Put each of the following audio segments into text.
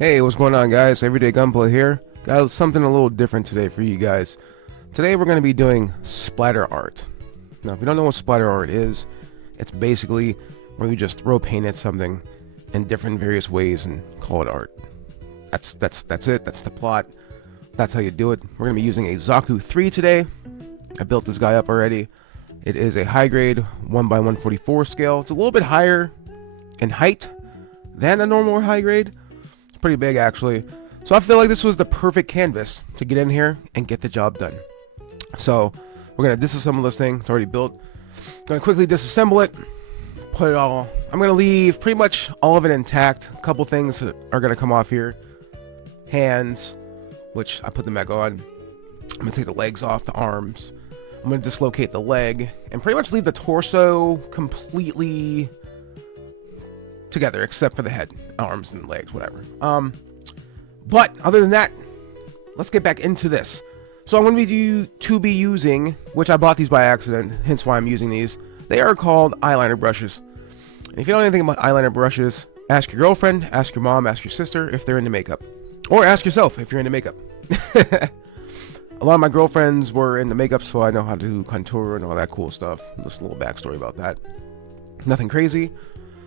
Hey, what's going on, guys? Everyday Gunpla here. Got something a little different today for you guys. Today we're going to be doing splatter art. Now, if you don't know what splatter art is, it's basically where you just throw paint at something in different various ways and call it art. That's it. That's the plot. That's how you do it. We're going to be using a Zaku 3 today. I built this guy up already. It is a high grade 1x144 scale. It's a little bit higher in height than a normal high grade. Pretty big, actually. So I feel like this was the perfect canvas to get in here and get the job done. So we're gonna disassemble this thing. It's already built. Gonna quickly disassemble it, put it all. I'm gonna leave pretty much all of it intact. A couple things that are gonna come off here. Hands, which I put them back on. I'm gonna take the legs off, the arms. I'm gonna dislocate the leg and pretty much leave the torso completely together, except for the head, arms, and legs, whatever. But other than that, let's get back into this. So I'm going to be using, which I bought these by accident, hence why I'm using these. They are called eyeliner brushes. And if you don't know anything about eyeliner brushes, ask your girlfriend, ask your mom, ask your sister if they're into makeup. Or ask yourself if you're into makeup. A lot of my girlfriends were into makeup, so I know how to contour and all that cool stuff. Just a little backstory about that. Nothing crazy.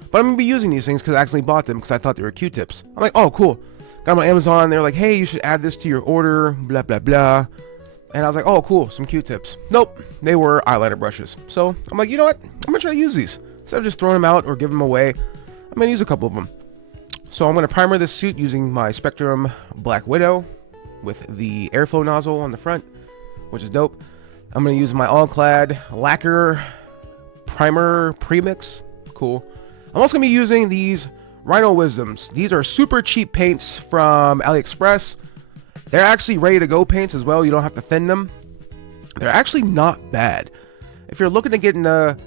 But I'm going to be using these things because I actually bought them because I thought they were Q-tips. I'm like, oh, cool. Got them on Amazon. They're like, hey, you should add this to your order, blah, blah, blah. And I was like, oh, cool, some Q-tips. Nope, they were eyeliner brushes. So I'm like, you know what? I'm going to try to use these. Instead of just throwing them out or giving them away, I'm going to use a couple of them. So I'm going to primer this suit using my Spectrum Black Widow with the airflow nozzle on the front, which is dope. I'm going to use my all-clad lacquer primer premix. Cool. I'm also going to be using these Rhino Wisdoms. These are super cheap paints from AliExpress. They're actually ready to go paints as well. You don't have to thin them. They're actually not bad. If you're looking to get into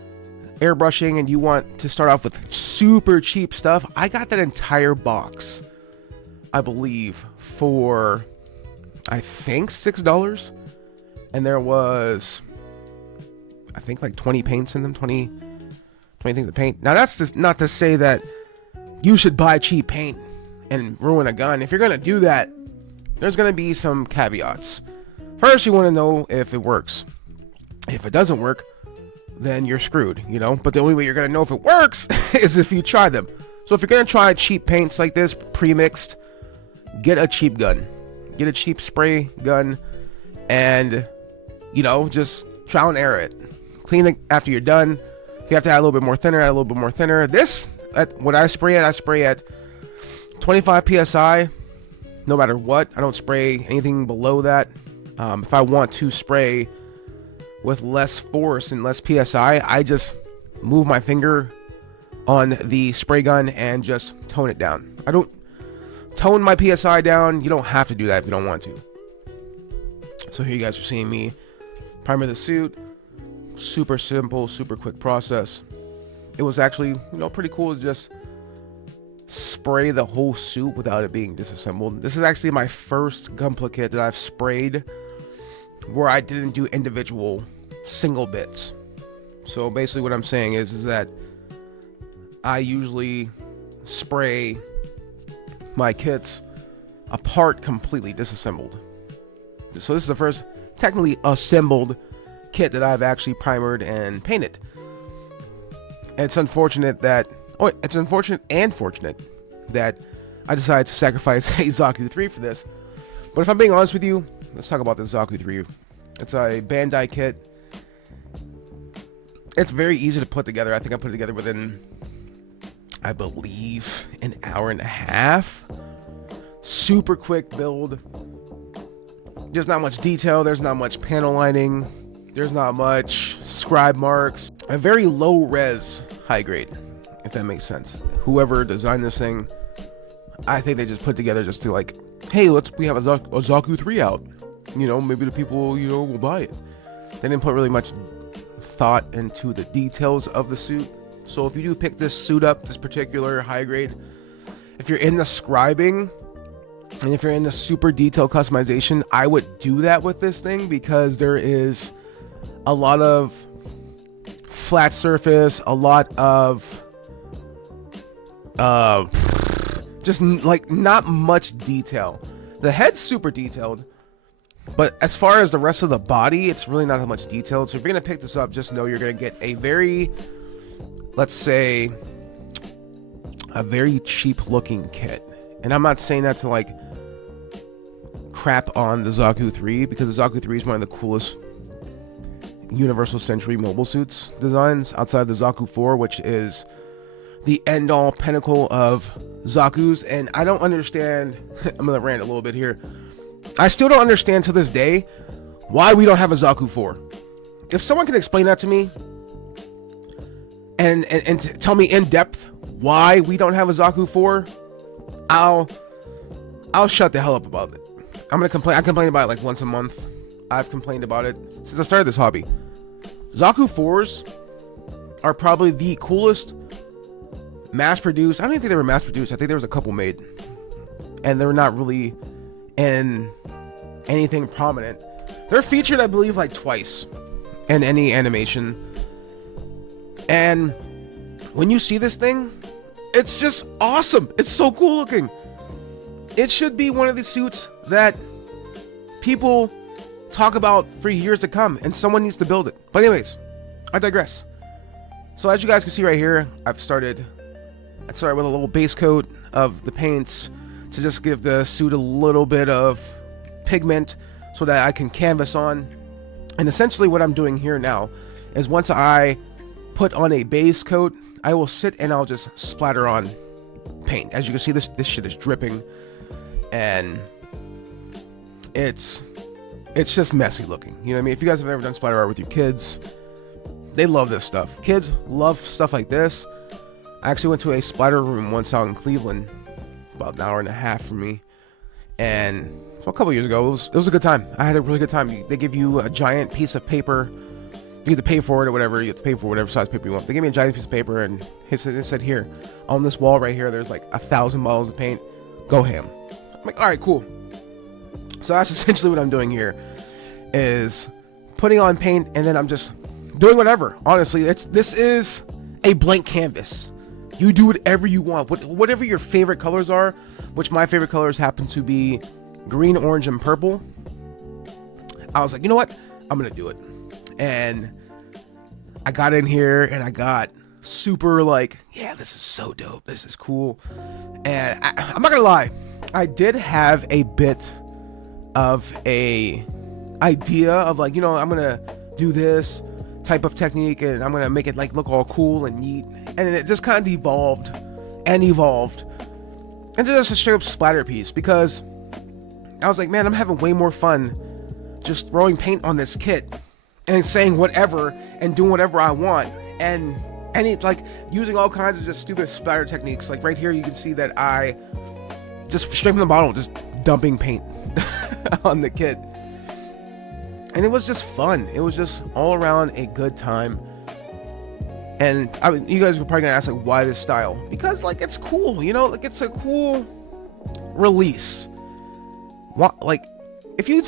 airbrushing and you want to start off with super cheap stuff, I got that entire box, I believe, for I think $6. And there was, I think, like 20 paints in them, 20 things of paint. Now that's just not to say that you should buy cheap paint and ruin a gun. If you're gonna do that, there's gonna be some caveats. First, you want to know if it works. If it doesn't work, then you're screwed, you know. But the only way you're gonna know if it works is if you try them. So if you're gonna try cheap paints like this, pre-mixed, get a cheap gun, get a cheap spray gun, and you know, just trial and error it. Clean it after you're done. If you have to add a little bit more thinner, add a little bit more thinner. This, what I spray at 25 psi, no matter what. I don't spray anything below that. If I want to spray with less force and less psi, I just move my finger on the spray gun and just tone it down. I don't tone my psi down. You don't have to do that if you don't want to. So here you guys are seeing me primer the suit. Super simple, super quick process. It was actually, you know, pretty cool to just spray the whole suit without it being disassembled. This is actually my first Gunpla kit that I've sprayed where I didn't do individual single bits. So basically what I'm saying is that I usually spray my kits apart, completely disassembled. So this is the first technically assembled kit that I've actually primered and painted. It's unfortunate and fortunate that I decided to sacrifice a Zaku 3 for this. But if I'm being honest with you, let's talk about this Zaku 3. It's a Bandai kit. It's very easy to put together. I think I put it together within, I believe, an hour and a half. Super quick build. There's not much detail. There's not much panel lining. There's not much scribe marks. A very low res high grade, if that makes sense. Whoever designed this thing, I think they just put together just to like, hey, we have a Zaku 3 out. You know, maybe the people, you know, will buy it. They didn't put really much thought into the details of the suit. So if you do pick this suit up, this particular high grade, if you're into scribing, and if you're into super detailed customization, I would do that with this thing because there is a lot of flat surface, a lot of Just like not much detail. The head's super detailed, but as far as the rest of the body, it's really not that much detailed. So if you're gonna pick this up, just know you're gonna get a very, let's say, a very cheap looking kit. And I'm not saying that to like crap on the Zaku 3, because the Zaku 3 is one of the coolest Universal Century mobile suits designs outside the Zaku 4, which is the end all pinnacle of Zaku's. And I don't understand. I'm gonna rant a little bit here. I still don't understand to this day why we don't have a Zaku 4. If someone can explain that to me and tell me in depth why we don't have a Zaku 4, I'll shut the hell up about it. I'm gonna complain. I complain about it like once a month. I've complained about it since I started this hobby. Zaku 4s are probably the coolest mass-produced. I don't even think they were mass-produced. I think there was a couple made, and they're not really in anything prominent. They're featured, I believe, like twice in any animation. And when you see this thing, it's just awesome. It's so cool looking. It should be one of the suits that people talk about for years to come, and someone needs to build it. But anyways, I digress. So as you guys can see right here, I started with a little base coat of the paints to just give the suit a little bit of pigment so that I can canvas on. And essentially what I'm doing here now is once I put on a base coat, I will sit and I'll just splatter on paint. As you can see, this shit is dripping, and it's just messy looking. You know what I mean? If you guys have ever done splatter art with your kids, they love this stuff. Kids love stuff like this. I actually went to a splatter room once out in Cleveland, about an hour and a half from me, and so a couple years ago, it was a good time. I had a really good time. They give you a giant piece of paper. You have to pay for it or whatever. You have to pay for whatever size paper you want. They gave me a giant piece of paper, and it said here, on this wall right here, there's like 1,000 bottles of paint. Go ham. I'm like, all right, cool. So that's essentially what I'm doing here, is putting on paint, and then I'm just doing whatever. Honestly, this is a blank canvas. You do whatever you want, whatever your favorite colors are, which my favorite colors happen to be green, orange, and purple. I was like, you know what? I'm gonna do it. And I got in here and I got super like, yeah, this is so dope. This is cool. And I'm not gonna lie, I did have a bit of a idea of like, you know, I'm gonna do this type of technique and I'm gonna make it like look all cool and neat. And it just kind of evolved into just a straight up splatter piece, because I was like, man, I'm having way more fun just throwing paint on this kit and saying whatever and doing whatever I want, and like using all kinds of just stupid splatter techniques. Like right here, you can see that I just straight from the bottle, just dumping paint on the kit. And it was just fun. It was just all around a good time. And I mean, you guys were probably gonna ask like, why this style? Because like it's cool, you know, like it's a cool release. Like if you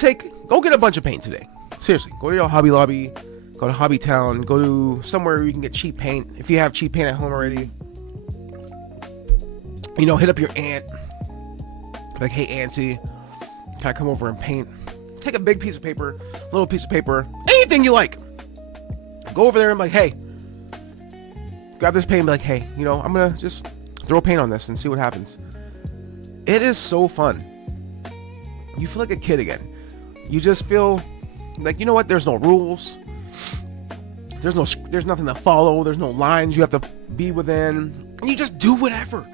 go get a bunch of paint today. Seriously, go to your Hobby Lobby, go to Hobby Town, go to somewhere where you can get cheap paint. If you have cheap paint at home already, you know, hit up your aunt. Like, hey auntie, can I come over and paint? Take a big piece of paper, little piece of paper, anything you like. Go over there and be like, hey, grab this paint and be like, hey, you know, I'm gonna just throw paint on this and see what happens. It is so fun. You feel like a kid again. You just feel like, you know what, there's no rules. There's nothing to follow. There's no lines you have to be within. And you just do whatever.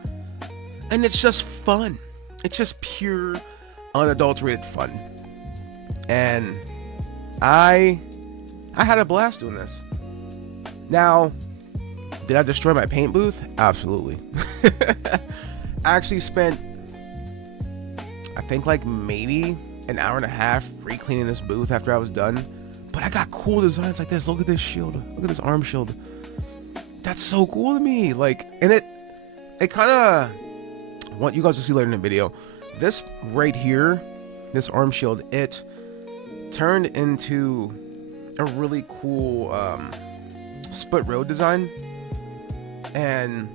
And it's just fun. It's just pure, unadulterated fun. And I had a blast doing this. Now, did I destroy my paint booth? Absolutely. I actually spent, I think like maybe an hour and a half re-cleaning this booth after I was done. But I got cool designs like this. Look at this shield. Look at this arm shield. That's so cool to me. Like, and it kind of, want you guys to see later in the video, this right here, this arm shield, it turned into a really cool split road design. And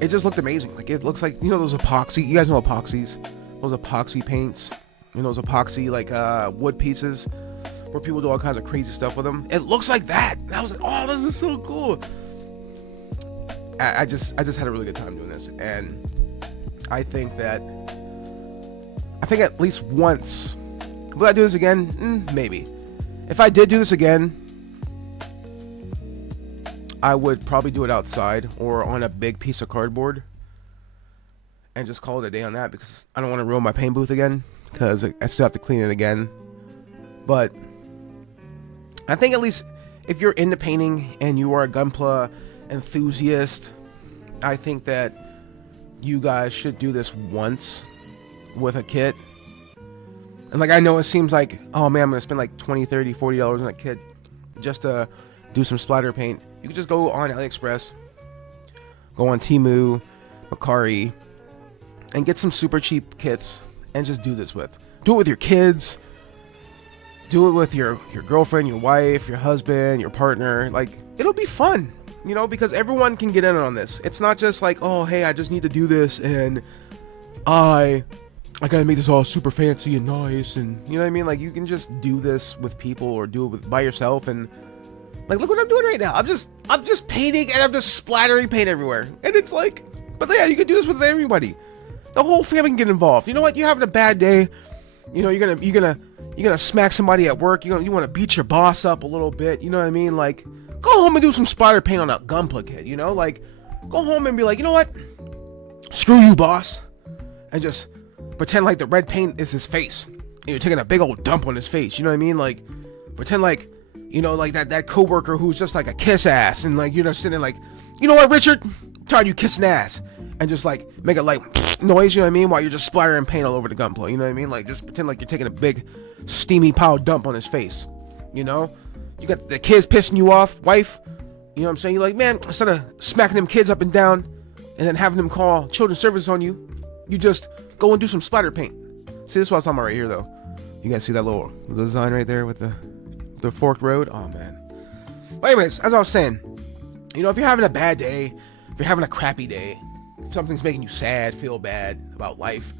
it just looked amazing. Like, it looks like, you know, those epoxy, you guys know epoxies, those epoxy paints, you know, those epoxy like wood pieces where people do all kinds of crazy stuff with them. It looks like that. And I was like, oh, this is so cool. I just had a really good time doing this, and I think at least once, will I do this again? Maybe. If I did do this again, I would probably do it outside or on a big piece of cardboard and just call it a day on that, because I don't want to ruin my paint booth again, because I still have to clean it again. But I think at least if you're into painting and you are a Gunpla enthusiast, I think that you guys should do this once with a kit. And like, I know it seems like, oh man, I'm gonna spend like $20, $30, $40 on a kit just to do some splatter paint. You can just go on AliExpress, go on Temu, Mercari, and get some super cheap kits and just do this with. Do it with your kids. Do it with your girlfriend, your wife, your husband, your partner. Like, it'll be fun, you know, because everyone can get in on this. It's not just like, oh, hey, I just need to do this, and I gotta make this all super fancy and nice, and you know what I mean? Like, you can just do this with people or do it by yourself, and like, look what I'm doing right now. I'm just painting, and I'm just splattering paint everywhere. And it's like, but yeah, you can do this with everybody. The whole family can get involved. You know what? You're having a bad day. You know, you're gonna smack somebody at work. You want to beat your boss up a little bit. You know what I mean? Like, go home and do some splatter paint on a Gunpla kit. You know, like, go home and be like, you know what? Screw you, boss, and just pretend like the red paint is his face. And you're taking a big old dump on his face. You know what I mean? Like, pretend like, you know, like that coworker who's just like a kiss ass, and like, you're just sitting there like, you know what, Richard? I'm tired of you kissing ass, and just like make it like noise. You know what I mean? While you're just splattering paint all over the Gunpla. You know what I mean? Like, just pretend like you're taking a big steamy pile dump on his face. You know, you got the kids pissing you off, wife. You know what I'm saying? You're like, man, instead of smacking them kids up and down and then having them call children's service on you, you just go and do some splatter paint. See, this is what I was talking about right here, though. You guys see that little design right there with the forked road? Oh man. But anyways, as I was saying, you know, if you're having a bad day, if you're having a crappy day, if something's making you sad, feel bad about life,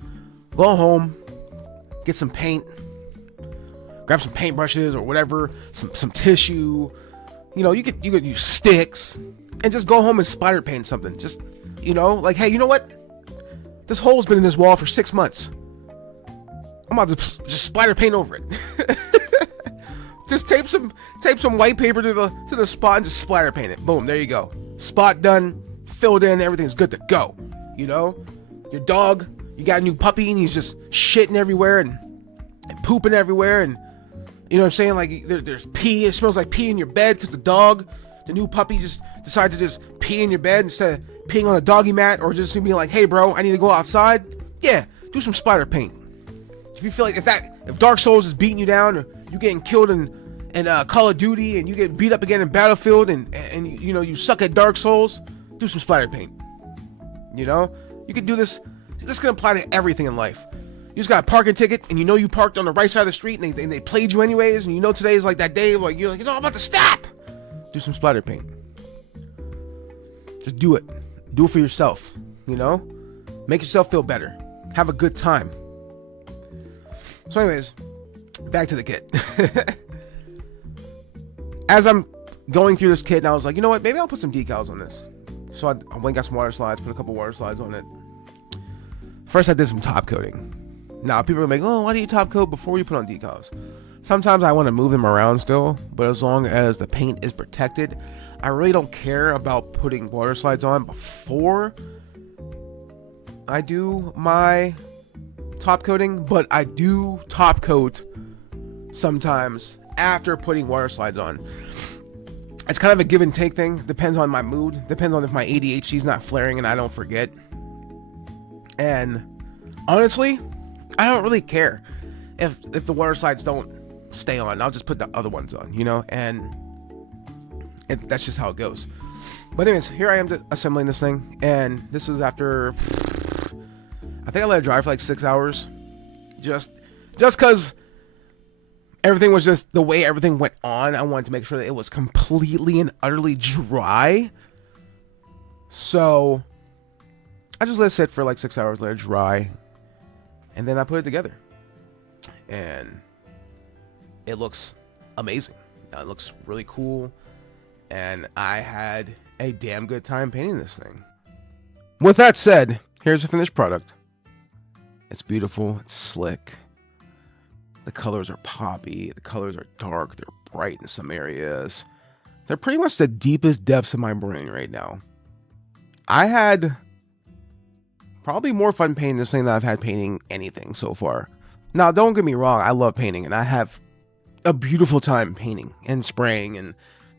go home, get some paint, grab some paintbrushes or whatever, some tissue. You know, you could use sticks, and just go home and splatter paint something. Just, you know, like, hey, you know what? This hole's been in this wall for 6 months. I'm about to just splatter paint over it. Just tape some white paper to the spot and just splatter paint it. Boom, there you go. Spot done, filled in, everything's good to go. You know, your dog, you got a new puppy and he's just shitting everywhere and pooping everywhere, and you know what I'm saying? Like, there's pee. It smells like pee in your bed because the new puppy just decided to just pee in your bed instead of peeing on a doggy mat, or just be like, hey bro, I need to go outside. Yeah, do some splatter paint. If you feel like if Dark Souls is beating you down, or you getting killed in Call of Duty, and you get beat up again in Battlefield, and you know, you suck at Dark Souls, do some splatter paint. You know, you can do this. This can apply to everything in life. You just got a parking ticket, and you know you parked on the right side of the street, and they played you anyways, and you know today is like that day, like you're like, you know, I'm about to stop. Do some splatter paint. Just do it. Do it for yourself. You know, make yourself feel better. Have a good time. So anyways, back to the kit. As I'm going through this kit, and I was like, you know what, maybe I'll put some decals on this. So I went and got some water slides, put a couple water slides on it. First I did some top coating. Now people are like, oh, why do you top coat before you put on decals? Sometimes I want to move them around still, but as long as the paint is protected, I really don't care about putting water slides on before I do my top coating, but I do top coat sometimes after putting water slides on. It's kind of a give and take thing. Depends on my mood. Depends on if my ADHD is not flaring and I don't forget. And honestly, I don't really care if the water slides don't stay on. I'll just put the other ones on, you know, and that's just how it goes. But anyways, here I am assembling this thing, and this was after, I think I let it dry for like 6 hours, just because everything was just the way everything went on. I wanted to make sure that it was completely and utterly dry. So I just let it sit for like 6 hours, let it dry, and then I put it together. And it looks amazing. It looks really cool, and I had a damn good time painting this thing. With that said, here's the finished product. It's beautiful, it's slick. The colors are poppy, the colors are dark, they're bright in some areas. They're pretty much the deepest depths of my brain right now. I had probably more fun painting this thing than I've had painting anything so far. Now, don't get me wrong, I love painting, and I have a beautiful time painting and spraying and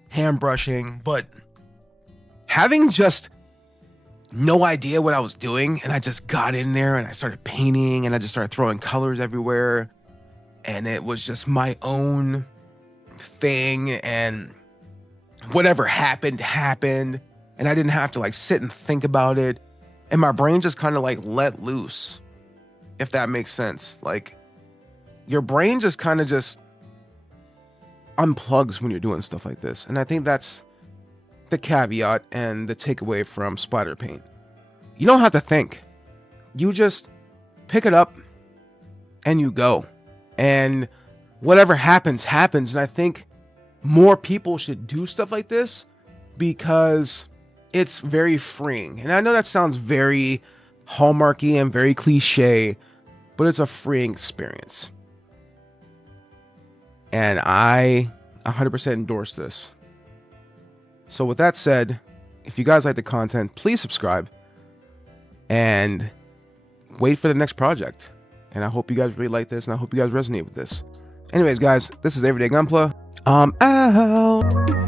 hand brushing, but having just no idea what I was doing, and I just got in there and I started painting and I just started throwing colors everywhere, and it was just my own thing, and whatever happened, and I didn't have to like sit and think about it, and my brain just kind of like let loose, if that makes sense. Like, your brain just kind of just unplugs when you're doing stuff like this, and I think that's the caveat and the takeaway from splatter paint. You don't have to think. You just pick it up and you go. And whatever happens, happens. And I think more people should do stuff like this because it's very freeing. And I know that sounds very hallmarky and very cliche, but it's a freeing experience. And I 100% endorse this. So with that said, if you guys like the content, please subscribe and wait for the next project. And I hope you guys really like this, and I hope you guys resonate with this. Anyways, guys, this is Everyday Gunpla. I'm out.